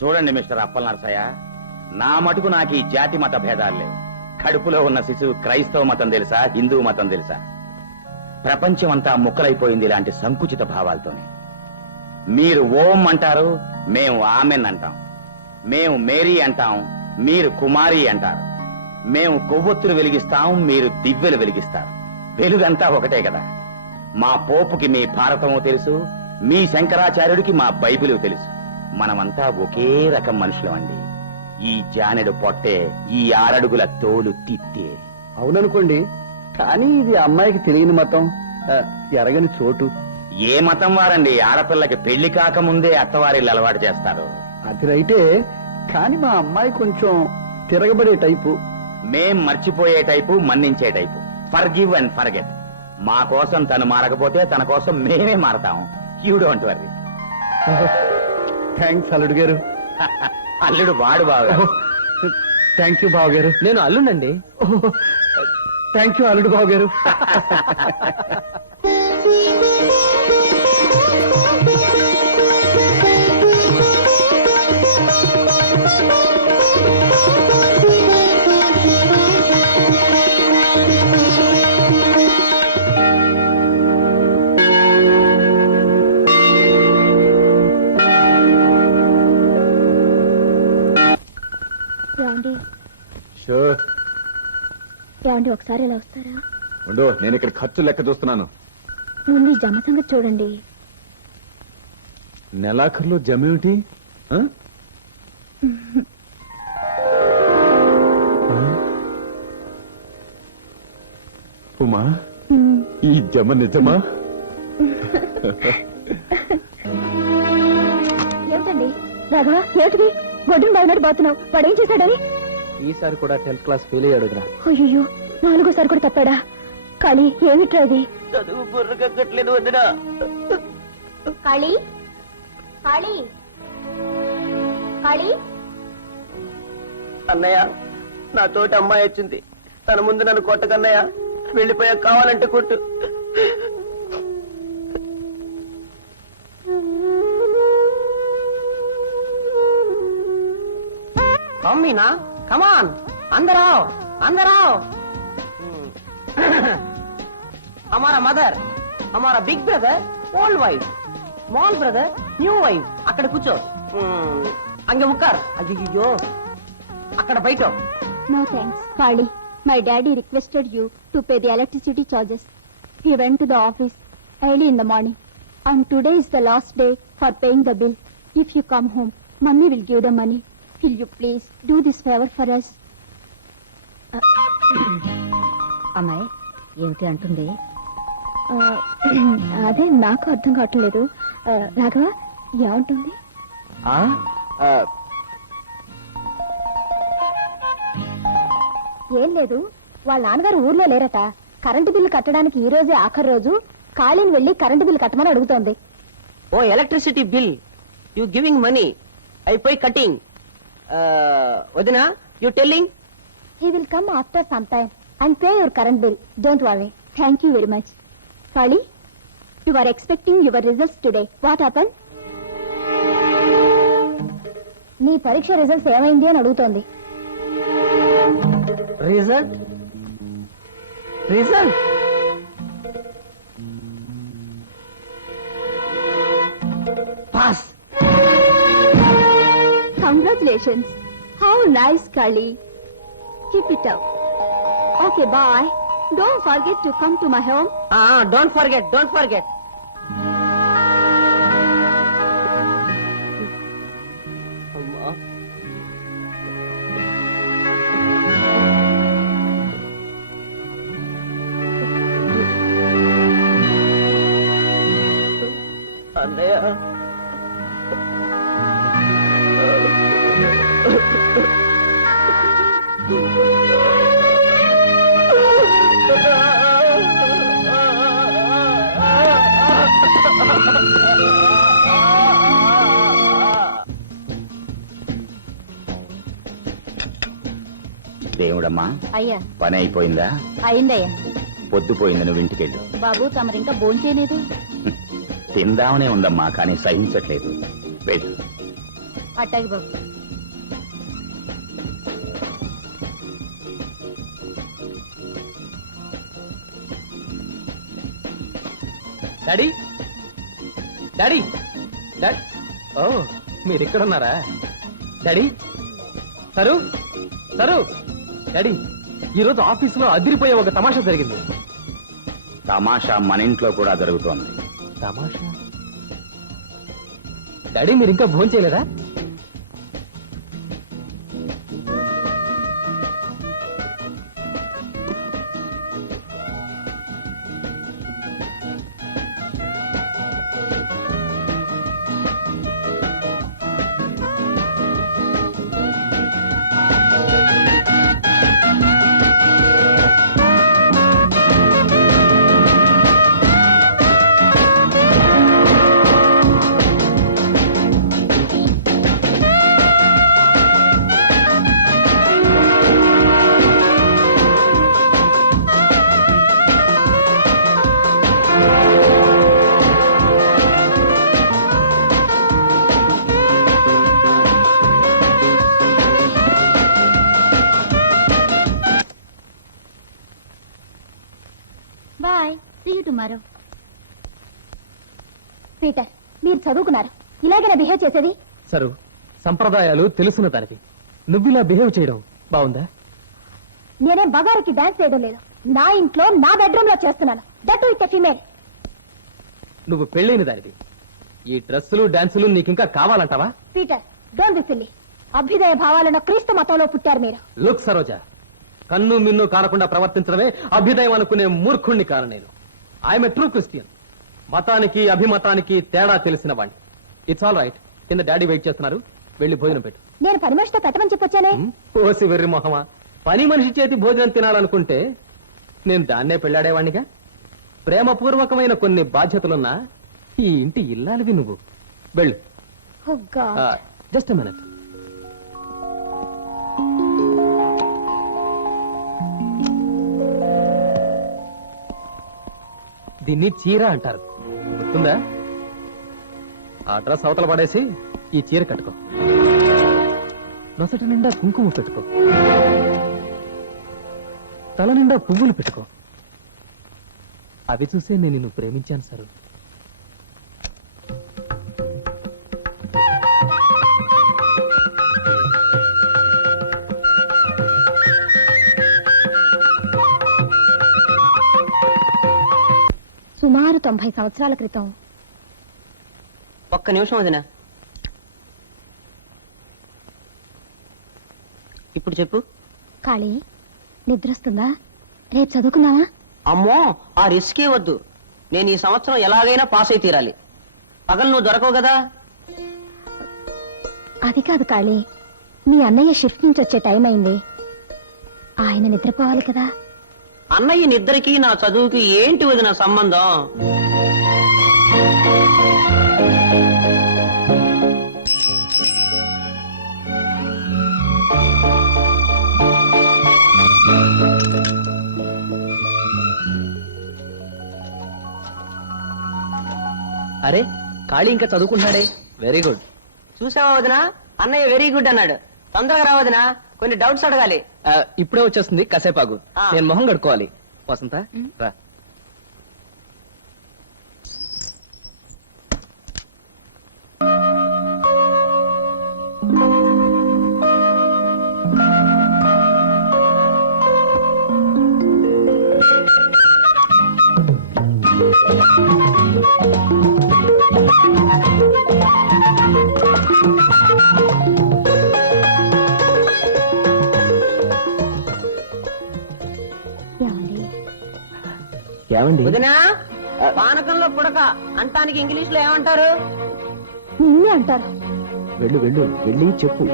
చూడండి మిస్టర్ అప్పల్ నరసయ్య, నా మటుకు నాకు ఈ జాతి మత భేదాలు లేవు. కడుపులో ఉన్న శిశువు క్రైస్తవ మతం తెలుసా, హిందూ మతం తెలుసా? ప్రపంచం అంతా ముక్కలైపోయింది ఇలాంటి సంకుచిత భావాలతోనే. మీరు ఓం అంటారు, మేము ఆమెన్ అంటాం. మేము మేరీ అంటాం, మీరు కుమారి అంటారు. మేము కొవ్వొత్తులు వెలిగిస్తాం, మీరు దివ్వెలు వెలిగిస్తారు. వెలుగంతా ఒకటే కదా. మా పోపుకి మీ భారతము తెలుసు, మీ శంకరాచార్యుడికి మా బైబిలు తెలుసు. మనమంతా ఒకే రకం మనుషులమండి. ఈ జానెడు పొట్టే, ఈ 6 అడుగుల తోలు తిత్తే. అవుననుకోండి, కానీ ఇది అమ్మాయికి తెలియని మతం, ఎరగని చోటు. ఏ మతం వారండి ఆడపిల్లకి పెళ్లి కాకముందే అత్తవారిల్లు అలవాటు చేస్తారు? అది రైటే, కానీ మా అమ్మాయి కొంచెం తిరగబడే టైపు. మేం మర్చిపోయే టైపు, మన్నించే టైపు. Forgive and forget. మా కోసం తను మారకపోతే తన కోసం మేమే మారతాం. You don't worry. థ్యాంక్స్ అల్లుడు గారు. అల్లుడు వాడు బాగా. థ్యాంక్ యూ బావ గారు. నేను అల్లుండండి. థ్యాంక్ యూ అల్లుడు బావ గారు. ఏమండి, ఒకసారి ఇలా వస్తారా? ఉండు, నేను ఇక్కడ ఖర్చు లెక్క చూస్తున్నాను. ముందు ఈ జమ సంగతి చూడండి. నెలాఖరులో జమేమిటి? ఉమా, ఈ జమ నిజమా? ఏమిటండి రాఘవ, ఏమిటిది గొడ్డును బాగున్నట్టు పోతున్నావు? వాడు ఏం చేశాడని? ఈసారి కూడా 10th క్లాస్ ఫెయిల్ అయ్యాడురా. అయ్యో, 4వ కూడా తప్పాడా? కాళీ, ఏమిట్రా ఇది? చదువు బుర్రకెక్కట్లేదు వదినా. కాళీ, కాళీ, కాళీ. అన్నయ్య, నా తోటి అమ్మాయి వచ్చింది. తన ముందు నన్ను కొట్టకన్నయ్య. వెళ్ళిపోయా, కావాలంటే కొట్టు. మమ్మీనా, కమాన్, అందరావ్ అందరావ్. हमारा मदर, हमारा big brother, old wife, small brother, new wife. అక్కడ కూర్చో. అంగే ముక్కర్. అయ్యో, అక్కడ బయట. No thanks, Kali. My daddy requested you to pay the electricity charges. He went to the office early in the morning, and today is the last day for paying the bill. If you come home, Mummy will give the money. Will you please do this favor for us? అమ్మాయి ఏమిటి అంటుంది? అదే నాకు అర్థం కావట్లేదు. రాఘవ, ఏమంటుంది? ఏం లేదు, వాళ్ళ నాన్నగారు ఊర్లో లేరట. కరెంటు బిల్లు కట్టడానికి ఈ రోజే ఆఖరి రోజు. ఖాళీని వెళ్లి కరెంటు బిల్లు కట్టమని అడుగుతోంది. Oh electricity bill you giving money, అయిపోయి కటింగ్. వదినా, you telling? He will come after some time and pay your current bill. Don't worry. Thank you very much. Kali, you are expecting your results today. What happened? నీ పరీక్ష results ఏమైంది అని అడుగుతోంది. Result result pass. Congratulations. How nice, Kali. Keep it up. Okay, bye. Don't forget to come to my home. Don't forget, don't forget. Amma. Annaya. దేవుడమ్మా, అయ్యా పని అయిపోయిందా? అయిందయ్యా. పొద్దుపోయింది, నువ్వు ఇంటికెళ్ళు. బాబు, తమరింకా భోంచేయలేదు? తిందామనే ఉందమ్మా, కానీ సహించట్లేదు. వెళ్ళు. అట్టాగి బాబు. డాడీ డాడీ డాడీ ఓ మీరు ఇక్కడ ఉన్నారా డాడీ? సరు సరు డాడీ, ఈరోజు ఆఫీసులో అదిరిపోయే ఒక తమాషా జరిగింది. తమాషా మన ఇంట్లో కూడా జరుగుతోంది. తమాషా? డాడీ మీరు ఇంకా భోజనం చేయలేదా? Bye, see you tomorrow. Peter, మీరు చదువుకున్నారు, ఇలాగైనా బిహేవ్ చేసేది? సరు, సంప్రదాయాలు తెలుసున్న దానివి నువ్విలా బిహేవ్ చేయడం బాగుందా? నేనే బగారికి డాన్స్ చేయడం లేదు. నా ఇంట్లో నా బెడ్రూమ్ లో చేస్తున్నాను. That with female. నువ్వు పెళ్ళైన దానివి. ఈ డ్రెస్సులు డాన్సులు నీకింకా కావాలంటావా? Peter, don't be silly. అభ్యుదయ భావాలను క్రీస్తు మతంలో పుట్టారు మీరు. లుక్ సరోజా, కన్ను మిన్ను కానకుండా ప్రవర్తించడమే అభ్యుదయం అనుకునే మూర్ఖుణ్ణి కాను నేను. I'm a true Christian. మతానికి అభిమతానికి తేడా తెలిసిన వాణ్ణి. It's all right. కింద డాడీ వెయిట్ చేస్తున్నారు, వెళ్ళి భోజనం పెట్టు. నేను పని మనిషితో పెట్టమని చెప్పొచ్చానే. ఓసి వెర్రి మొహమా, పని మనిషి చేతి భోజనం తినాలనుకుంటే నేను దాన్నే పెళ్లాడేవాణ్ణిగా. ప్రేమపూర్వకమైన కొన్ని బాధ్యతలున్నా ఈ ఇంటి ఇల్లాలివి నువ్వు. వెళ్ళు. Oh God. Just minute. దీన్ని చీర అంటారు, గుర్తుందా? ఆ డ్రెస్ అవతల పడేసి ఈ చీర కట్టుకో. నొసటి నిండా కుంకుమ పెట్టుకో. తల నిండా పువ్వులు పెట్టుకో. అవి చూసే నేను నిన్ను ప్రేమించాను సరు. సుమారు 90 సంవత్సరాల క్రితం. ఒక్క నిమిషం వదినా. ఇప్పుడు చెప్పు. కాళీ, నిద్రొస్తుందా? రేపు చదువుకుందామా? అమ్మో, ఆ రిస్కే వద్దు. నేను ఈ సంవత్సరం ఎలాగైనా పాస్ అయి తీరాలి. పగలు నువ్వు దొరకవు కదా. అది కాదు కాళీ, మీ అన్నయ్య షిఫ్ట్ నుంచి వచ్చే టైం అయింది. ఆయన నిద్రపోవాలి కదా. అన్నయ్య నిద్రకి నా చదువుకి ఏంటి వదిన సంబంధం? అరే, ఖాళీ ఇంకా చదువుకుంటున్నాడే. Very good. చూసావా వదినా, అన్నయ్య వెరీ గుడ్ అన్నాడు. తొందరగా రా వదినా, కొన్ని డౌట్స్ అడగాలి. ఇప్పుడే వచ్చేస్తుంది, కాసేపాగు. ఆ. నేను మొహం కడుక్కోవాలి. వసంత రా. ఏమండి? వదినా, పానకంలో పుడక అంటానికి ఇంగ్లీష్ లో ఏమంటారు? నిన్నే అంటారు. వెళ్ళు వెళ్ళు, వెళ్ళి చెప్పు.